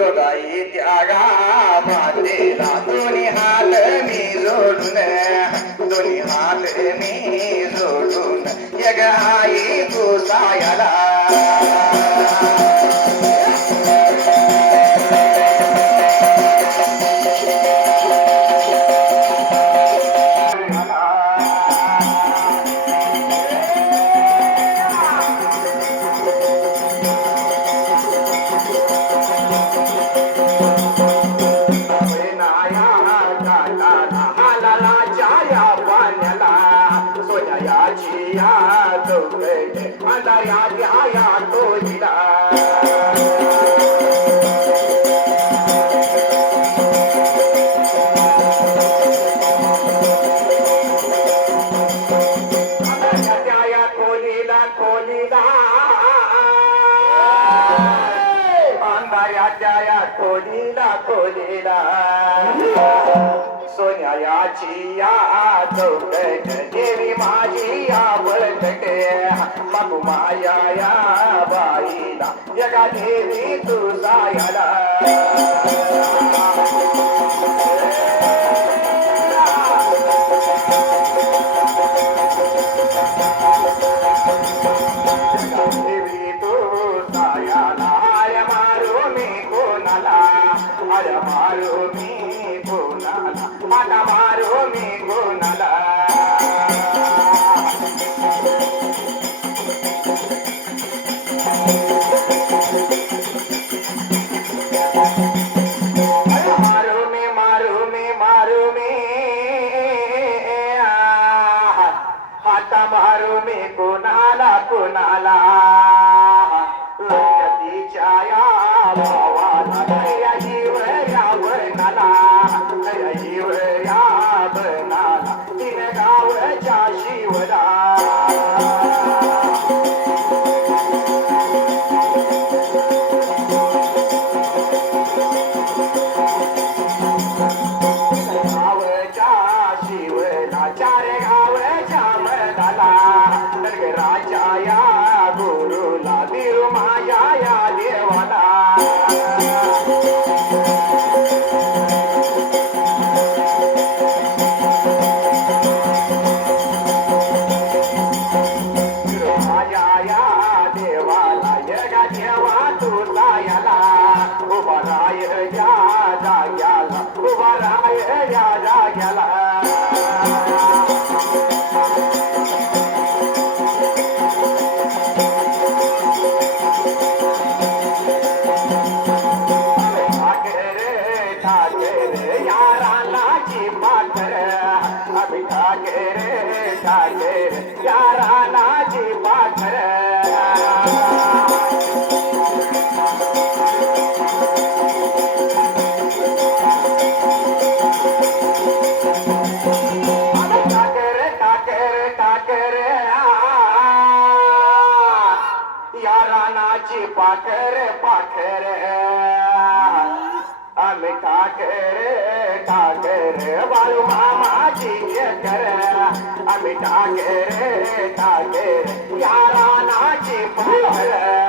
जोगाई त्या गावातेला दोन्ही हात मी जोडून दोन्ही हात मी जोडून यग आई गोसायाला सोन्याची या चौकट देवी माझी या बळकट मग माया या बाईला जगा देवी तुझा याला देवी तुझा याला आय मारू मी कोणाला आय मारू मी कोणाला माता मारू मी कोणाला कोणाला लंगतीच्या या भावाला या जीव या बनाला जीव या बनाला तीन गावच्या शिवला गावच्या शिवला चार गावच्या मनाला राजा या गुरुला बिरु माया या देवाला माया या देवाला यगा देवा तुझा याला उभा राय या जाग्याला उभा राय या जाग्याला यारानाची पाखर टाकर टाकर टाकर यारानाची पाखर पाखर आम्ही टाकर टाकर बाळू मामाची कर आम्ही टाकर टाकर यारानाची पाखर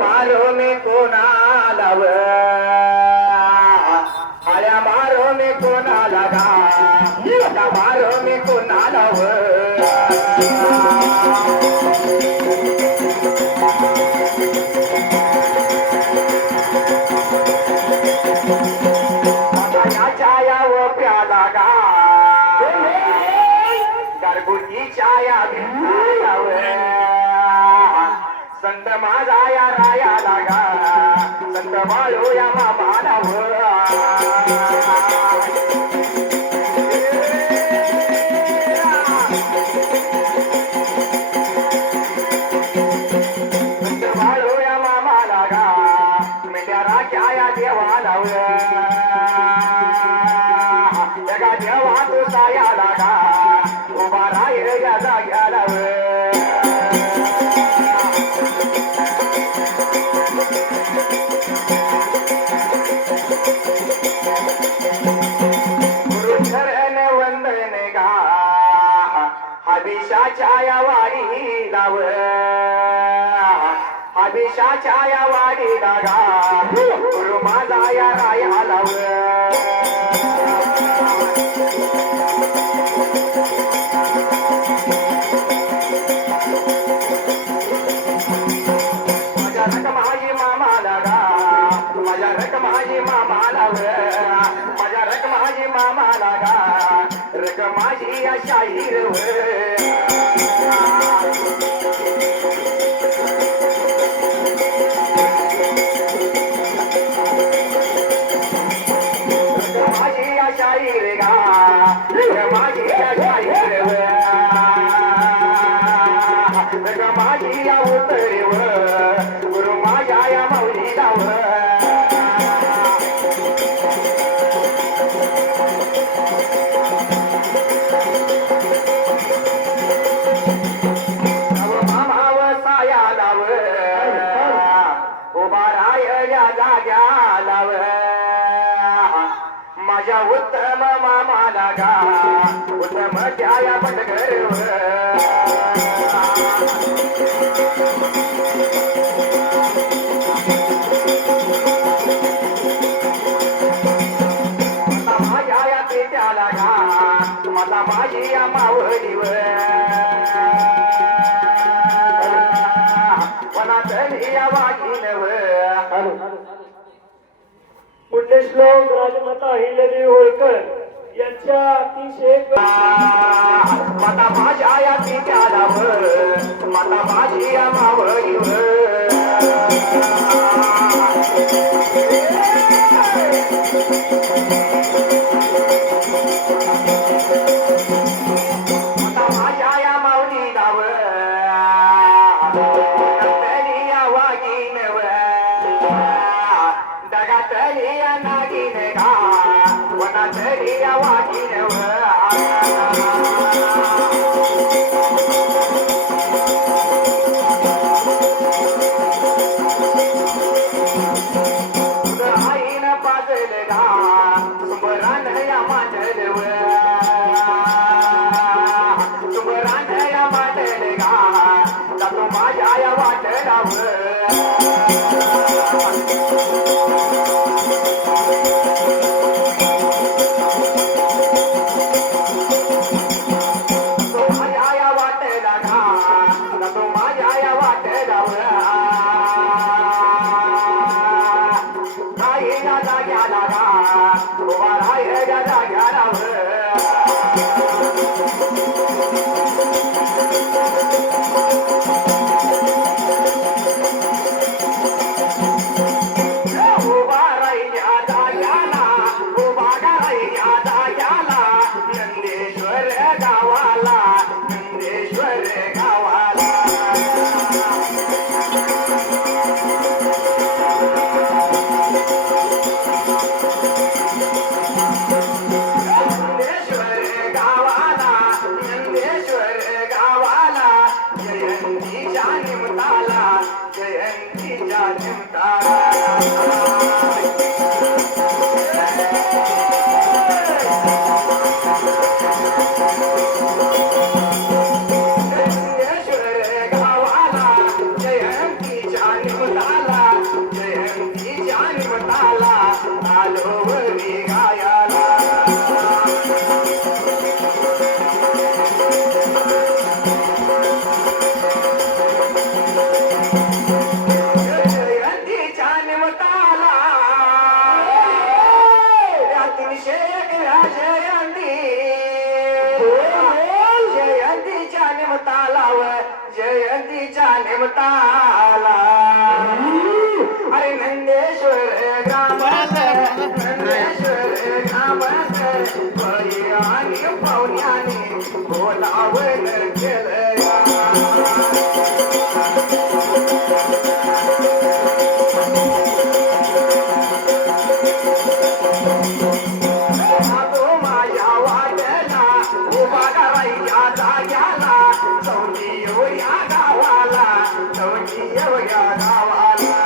मारो में कोणाला आया मारो में कोणाला मारो में कोणाला छाया वो प्याला गा घरगुती छाया संत माझा या राया लागा संत बाळू या मामाला अभिषाच्या या वाडी लाव अभिषाच्या या वाडी लागा गुरु माझा या राया लाव माझ्या रकमाजी मामा लागा माझ्या रकमाजी मामा लाव माझ्या रकमाजी मामा लागा रकमाजी या शाहीर रकमाजी या शाहीर गा रकमाजी या शाहीर रकमाजी या उतरेव गुरु माझ्या या माऊली लाव माझ्या उत्तम मामा लागा उत्तम त्याया पटकर माझ्या या पेट्या लागा माझा माझी या मावळीव वनातली या वाघीनव पुण्यश्लोक राजमाता अहिल्यादेवी होळकर यांच्या 301 माता माझ्या या पित्याला माता माझी या मावळीव माता माझ्या या माऊली लाव या वाघीनव दगातली या नागिन गा वनातली या वाघीनव आईन पाजल गा सुंबरान या मांडलव सुंबरान या मांडल गा जातो माझ्या या वाटलाव नंदेश्वर गावाला नंदेश्वर गावाला नंदेश्वर गावाला नंदेश्वर गावाला जयंतीच्या निमताला जयंतीच्या निमताला जयंतीच्या निमताला अरे नंदेश्वर ग्रामात नंदेश्वर ग्रामात बळी आणि पाहुण्याने बोलावण केलं माझ्या वाट्याला उभा करायच्या जाग्याला चौकी एवढ्या गावाला चौकी एवढ्या गावाला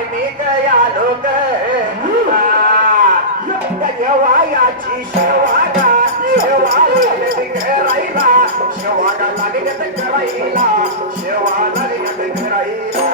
धार्मिक या लोक देवायाची सेवा करायला सेवा लागत करायला सेवा लागत करायला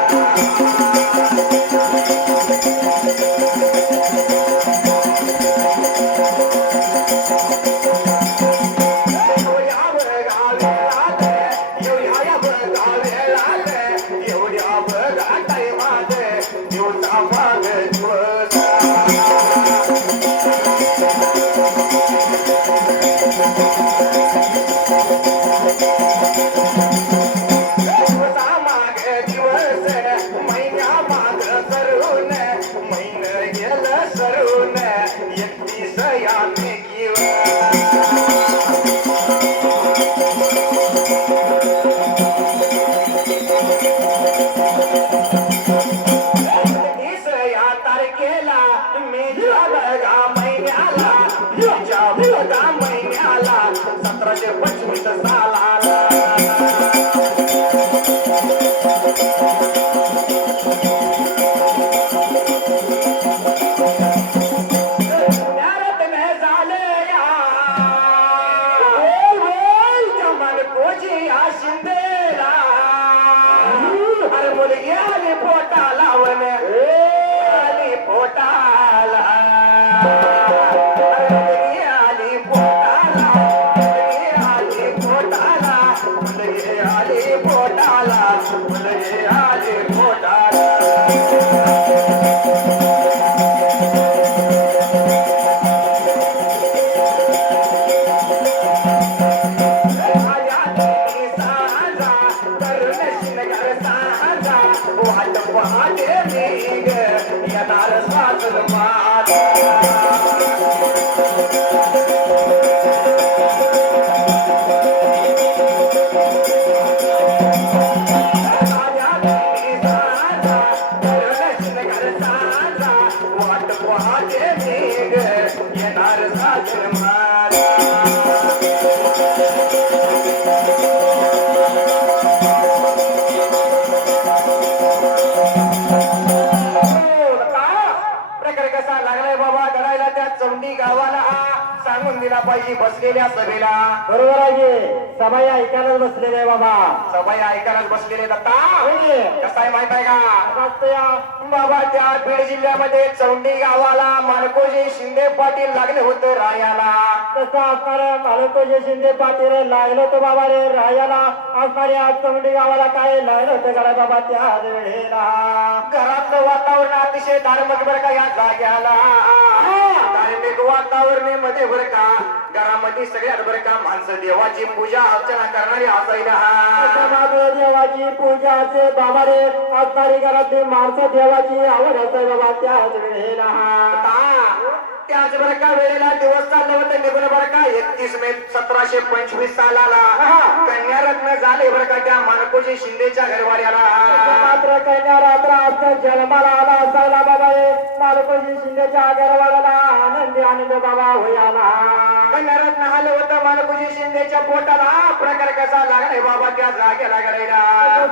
महिन्याला 1725 सालाला पाहिजे बसलेल्या सभेला बरोबर आहे सभा ऐकायलाच बसलेले बाबा सभा ऐकायलाच बसलेले दत्ता कसं आहे माहित आहे का बाबा त्या बीड जिल्ह्यामध्ये चौंडी गावाला मालकोजी शिंदे पाटील लागले होते रायाला तसं असणाऱ्या मालकोजी शिंदे पाटील लागलं होतं बाबा रे रायाला असणाऱ्या चौंडी गावाला काय लागलं होतं का बाबा त्या वेळेला घरातलं वातावरण अतिशय धार्मिक बरं का या जाग्याला धार्मिक वातावरणामध्ये बरं का घरामध्ये सगळ्यात बरं का माणसं देवाची पूजा अर्चना करणारी असायला देवाची पूजा असे बाबा रे असणारी घरातली माणसं देवाची आवड असाय बाबा त्याच वेळेला त्याच बरं का वेळेला दिवस चाललं होतं निघून बरं का 31 मे 1725 सालाला कन्यारत्न झाले बरं का त्या मानकोजी शिंदेच्या घरवाड्याला मात्र कन्या रात्र असं जन्माला आला असायला बाबा रे मालकोजी शिंदेच्या घरवाड्याला आनंदी आनंद बाबा होयाला कन्यारत्न आलं होतं मालकोजी शिंदेच्या पोटाला प्रकार कसा लागलाय बाबा त्या जागेला करायला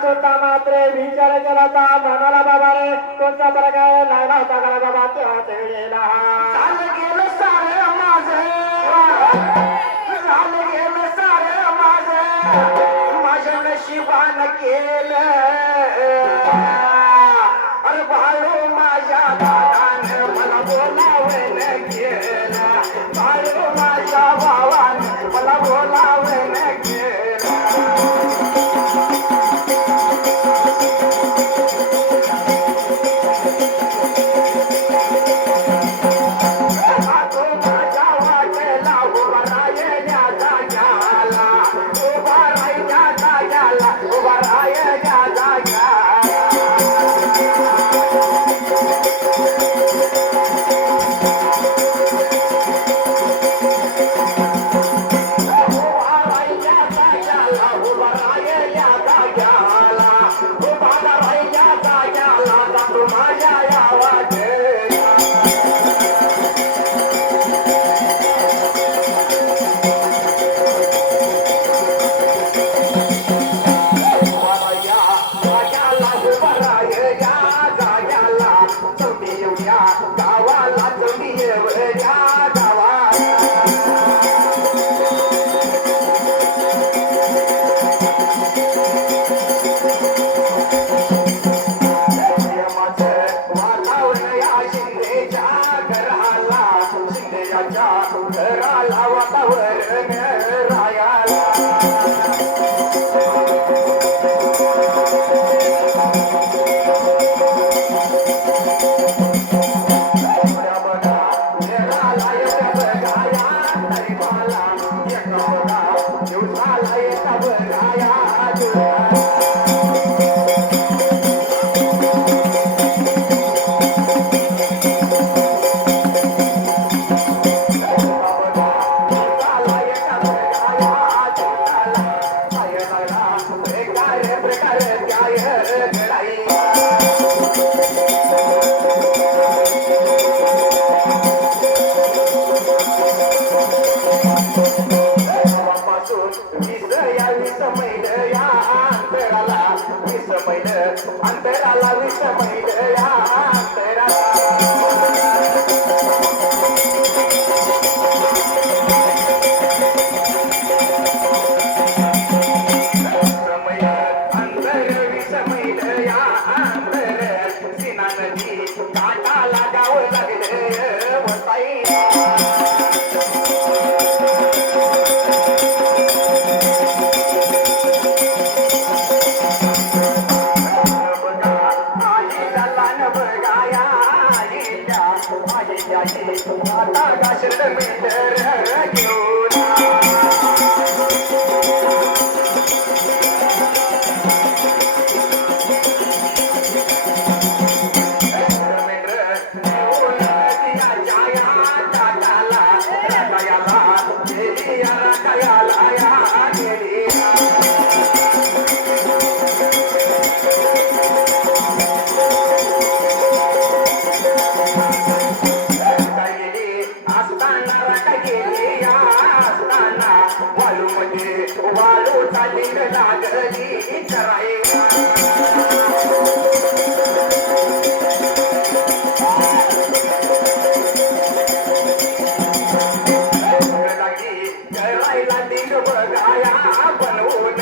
स्वतः मात्र विचार केला होता मनाला बाबा रे कोणता प्रकार लागला होता का बाबा त्याच वेळेला गेलं सारं माझं झालं गेलं सारं माझं माझ्या नशिबानं केलं अरे बाळू माझ्या दादानं मला बोलावं केलं बाळू माझ्या भावानं मला बोलावं केलं उभा राय वातावरण या शिंदेच्या घराला शिंदेच्या घराला वातावरण रायाला अंतराला विष मैल या अंतराला समय अंतर विष मैल या अंतर सीना नदी काटा लागावं लागले वसाई आता गाशत मिटर घेऊन वाळू चालीन लागली करायला करायला दिन बघाया बनवून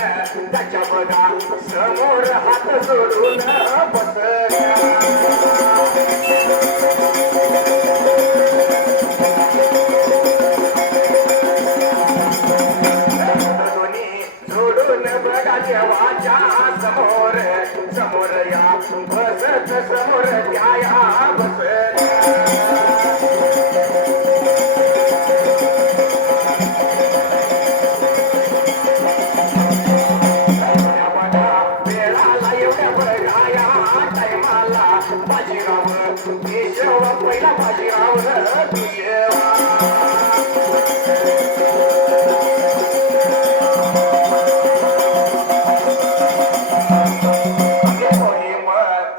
त्याच्या बघा समोर हात सोडून बसल्या देवाच्या समोर समोर या बसत समोर त्या बसत वेळाला एवढ्या बघाया टायमाला बाजीराव केशव पहिला बाजीराव तुझेवा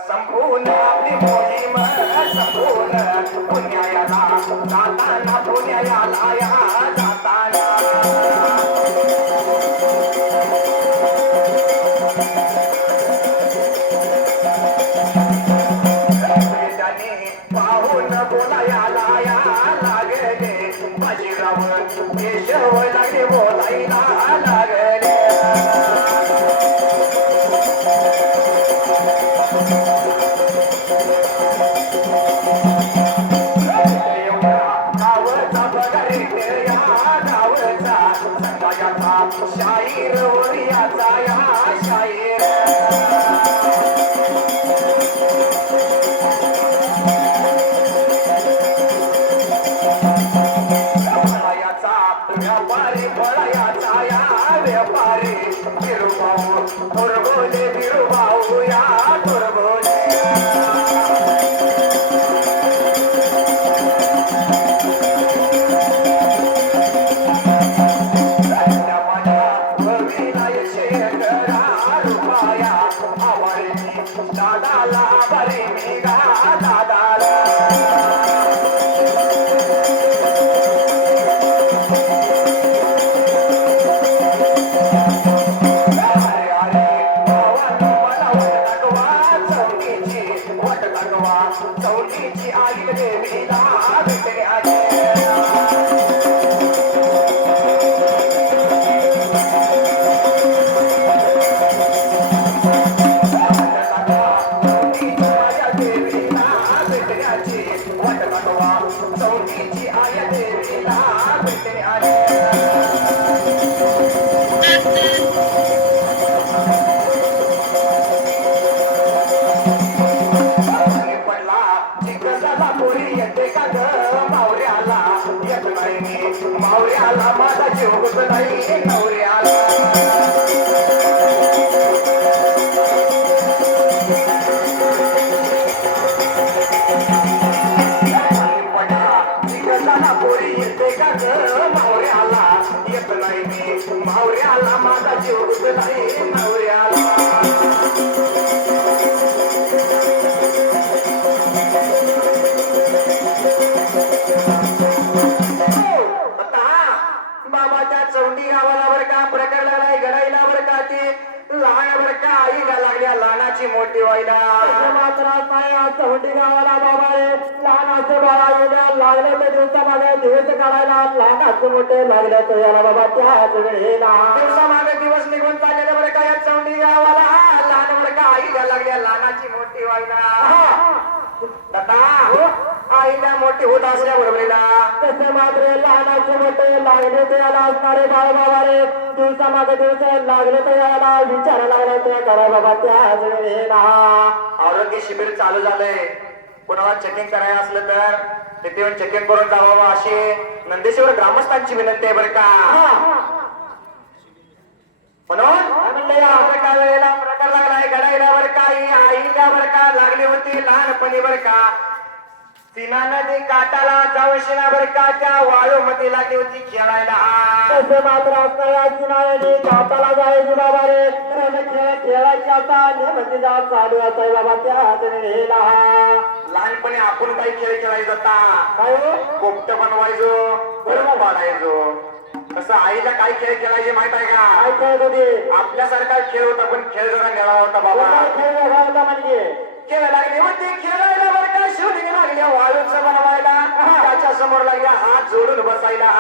संपूर्ण आपली मोहीम संपूर्ण पुण्या बरं का आईला लागल्या लहानाची मोठी व्हायला मात्र माया चौंडी गावाला बाबा रे लहानाचे बाळा येण्या लागले तर दिवसामागे दिवस काढायला लहानाचे मोठे लागले तर याला बाबा त्याच वेळेला दिवसामागे दिवस निघून चाललेले बरं का या चौंडी गावाला लहान बरं का आईला लागल्या लहानाची मोठी व्हायला आईला मोठी होत असल्या बरोबरीला तसे मात्र लहानाचे मोठे लागले तर याला असणारे बाळ बाबा रे दिवसामागे दिवस लागले तर याला विचार लागला तर करा बाबा त्याच वेळेला आरोग्य शिबिर चालू झालंय कोणाला चेकिंग करायचं असलं तर तिथे येऊन चेकिंग करून जावावं अशी नंदेश्वर ग्रामस्थांची विनंती आहे बरं का म्हणून काय वेळेला प्रकार लागलाय घडायला बरं का आईला बरं का लागली होती लहानपणी बरं का सीना नदी काटाला जाऊन शिना बरं का त्या वाळू मध्ये लागली होती खेळायला तसे मात्र असणाऱ्या किनाऱ्याने काटाला जायची बाबा रे खेळ खेळायची आता नेमती जा चालू असाय बाबा त्याच वेळेला लहानपणी आपण काही खेळ खेळायचा होता काय पोपट बनवायचो बरं पाडायचो कसं आईला काय खेळ खेळायचे माहित आहे का काय खेळत होते आपल्यासारखा खेळ होता पण खेळ जरा निळा होता बाबा खेळ वेगळा होता म्हणजे खेळ लागले होते खेळायला बरं का शिवलिंग लागल्या वाळूच बनवायला त्याच्या समोर लागल्या हात जोडून बसायला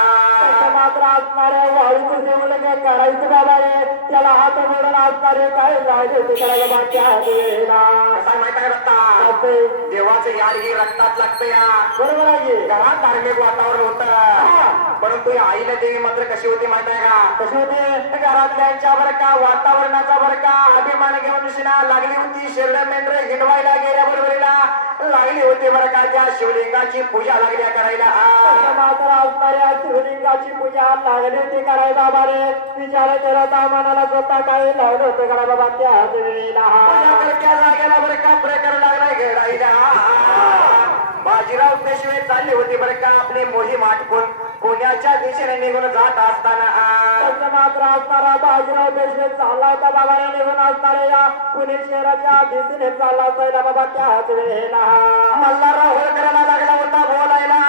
मात्र असणाऱ्या वाळूचं जेवण करायचं बाबा रे त्याला हात मोडून असणारे काय लागले होते करायला बाबा त्याच वेळेला कसा माहित आहे रत्ता देवाचं याड ही रक्तात लागतं या बरोबर आहे घरात धार्मिक वातावरण होतं परंतु या आईला देवी मात्र कशी होती माहित आहे का कशी होते घरातल्यांच्या बरं का वातावरणाचा बरं का अभिमान घेऊन शिना लागली होती शेरड मेंढर हिंडवायला गेल्या बरोबरीला लागली होती बरं का त्या शिवलिंगाची पूजा लागल्या करायला मात्र असणाऱ्या शिवलिंगाची पूजा लागली होती करायला बारे विचार केला तर मनाला स्वतः काय लावलं होतं करा बाबा त्याच वेळेला त्या जागेला बरं का प्रकार लागलाय घडायला बाजीराव पेशवे चालले होते बरं का आपली मोहीम आटकून पुण्याच्या दिशेने निघून जात असताना मात्र असणारा बाजीराव पेशवे चालला होता बाबाने निघून असणाऱ्या या पुणे शहराच्या दिशेने चालला असायला बाबा त्याच वेळेला मल्हारराव होळकरांना लागला होता बोलायला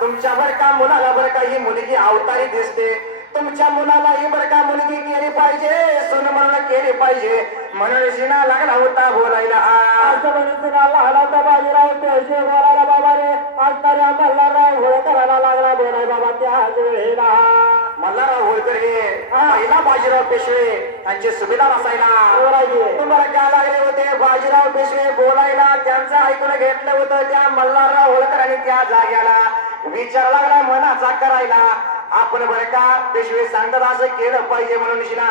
तुमच्या बरं का मुलाला बरं का ही मुलगी अवतारी दिसते तुमच्या मुलाला ही बरं का मुलगी केली पाहिजे सुन म्हणून केली पाहिजे म्हणून शिना लागला होता बोलायला असं म्हणून शिना लागला होता बाजीराव पेशवे बोलायला बाबा रे असणाऱ्या मल्हारराव होळकरांना लागला बोलाय बाबा त्याच वेळेला मल्हारराव होळकर हे पहिला बाजीराव पेशवे यांचे सुभेदार असायला तुम्हाला काय लागले होते बाजीराव पेशवे बोलायला त्यांचं ऐकून घेतलं होतं त्या मल्हारराव होळकरांनी त्या जाग्याला विचार लागला मनाचा करायला आपण बरं का पेशवे सांगतात असं केलं पाहिजे म्हणून शिना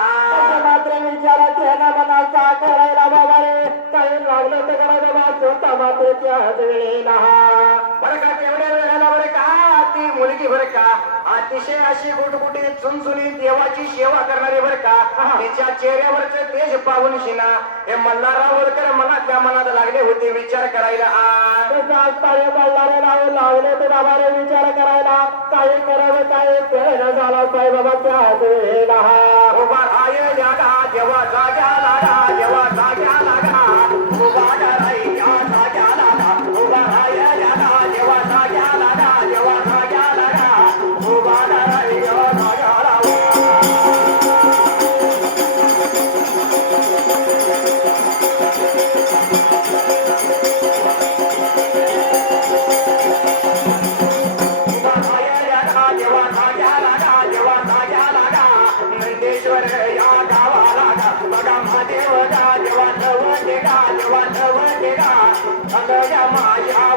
मात्र विचारात ना मनाचा करायला बाबा रे काही लागलं तर करायला बाबा स्वतः मात्र त्याच वेळेला बरं का तेवढ्या वेळेला बरं का ती मुलगी बरं का अतिशय अशी गुटगुटी चुनचुनी देवाची सेवा करणारी बरं का तिच्या चेहऱ्यावरच तेज पाहून शिना हे मल्हारराव होळकर मनातल्या मनात लागले होते विचार करायला लागले तर बाबा रे विचार करायला काही करावं काय कळलं झाला साहेब बाबा त्याच वेळेला उभा राय जागा जेव्हा जाग्या लागा जेव्हा जाग्या लागा उभा राय जाग्या लागा उभा राय जागा जेव्हा जाग्या लागा जेव्हा जाग्या लागा उभा राय जाग्या लागा माझ्या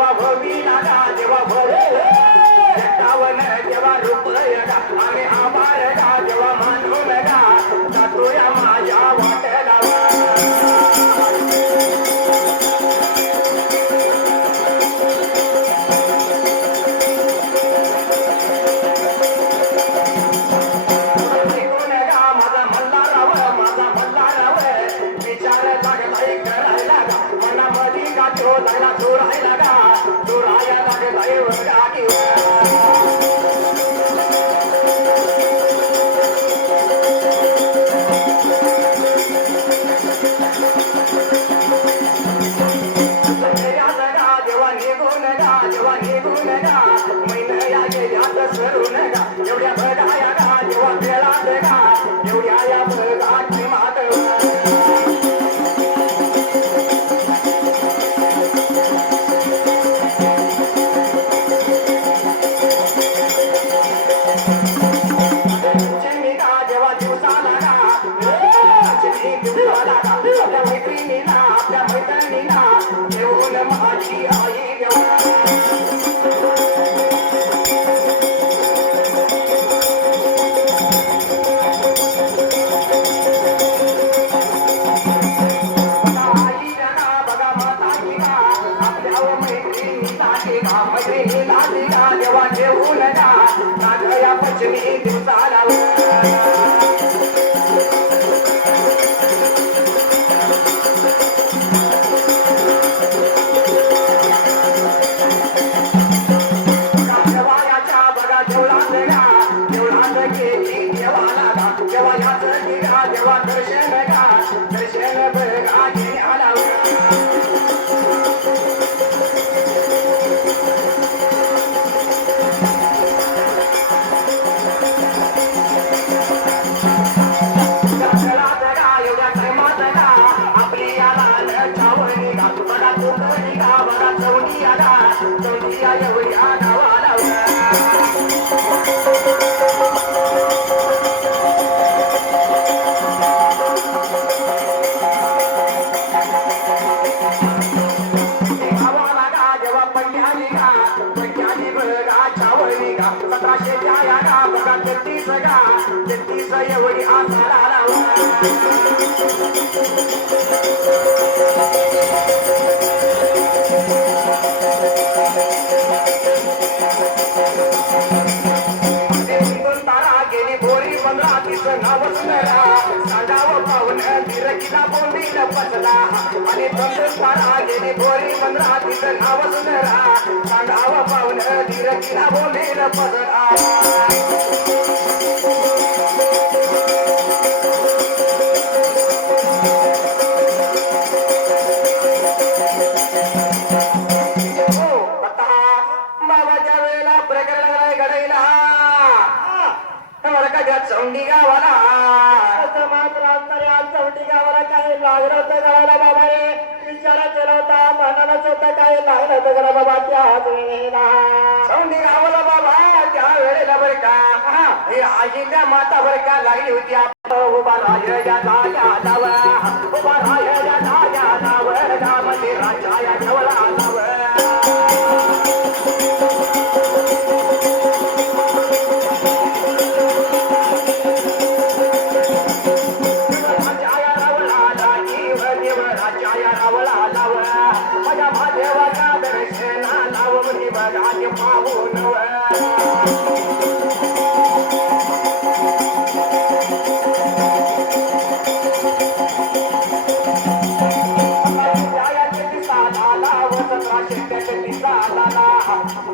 भूमीला जेव्हा भूमीला जेव्हा जेव्हा रूप आम्ही आभार जेव्हा मानून जातो या माझ्या वाटेला लागला चोरायला चोराया लागला आपल्या मैत्रिणीला आपल्या मैत्रिणीला घेऊन माझी आई देवा देवा ठेवून या पश्चिमी दिवसाला देवाच्या बघा देवळात गेली देवाला देवा याच देवा दर्शन बघा घेण्याला एवढी आला तारा गेली बोरी 15 दिवस नावच सांगावं पाहून तिरकीला बोंबील पचला आणि तारा गेली बोरी 15 दिवस नावच सांगावं पाहून तिरकीला बोंबील पचला चौंडी गावाला असं मात्र असणारे आज चौंडी गावाला काही लागलं होतं गावाला बाबा रे विचारा केला होता मनालाच होतं काही लागलं होतं गरा बाबा त्या वेळेला चौंडी गावाला बाबा त्या वेळेला बरं का हे आजील्या माता बरं का लागली होती उभा राहायच्या जाग्यावर उभा राहायच्या जाग्यावर गावामध्ये राजाया जवळ आलावर माझ्या महादेवाचा दर्शना लाव म्हणजे बघा पाहून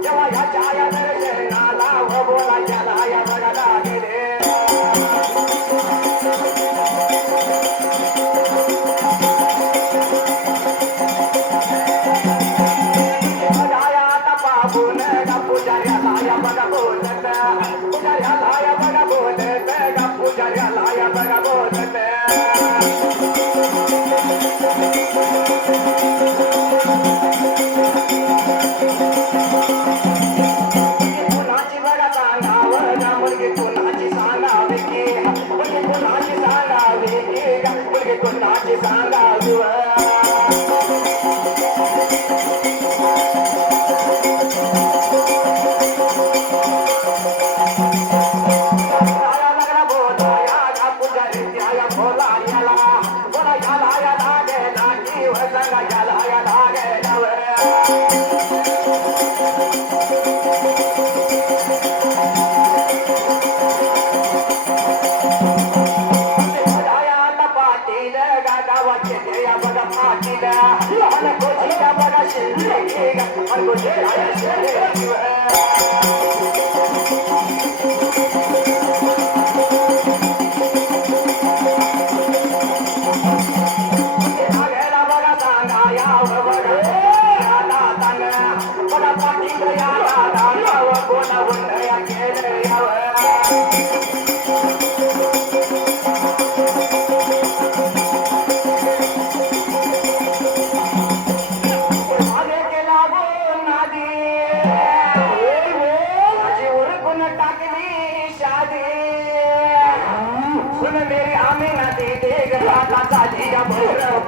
जेव्हा ह्या छाया दर्शनाला बोलायला या बघायला गेले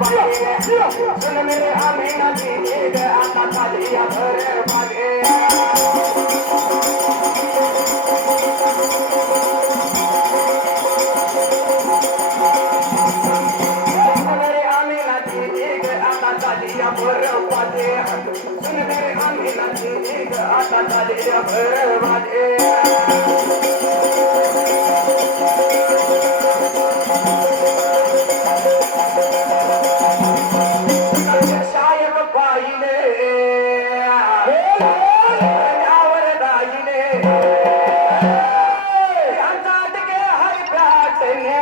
पागे सुन मेरे आमीना दीदी ग आता झाली या भर बागे मेरे आमीना दीदी ग आता झाली या भर बागे सुन मेरे आमीना दीदी ग आता झाली या भर बागे शायक पाहिले यावर दाईने अंतात के हर प्याटने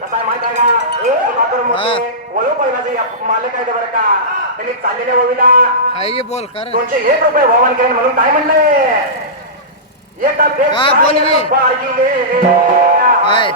कसा आहे माहिती आहे का बाकर मोठे वळू पहिलाचे मालक आहे ते बरं का त्यांनी चाललेल्या ववीला आई बोल कर 201 रुपये वाहन केले म्हणून काय म्हणले एका का बोलली? पाहिले काय?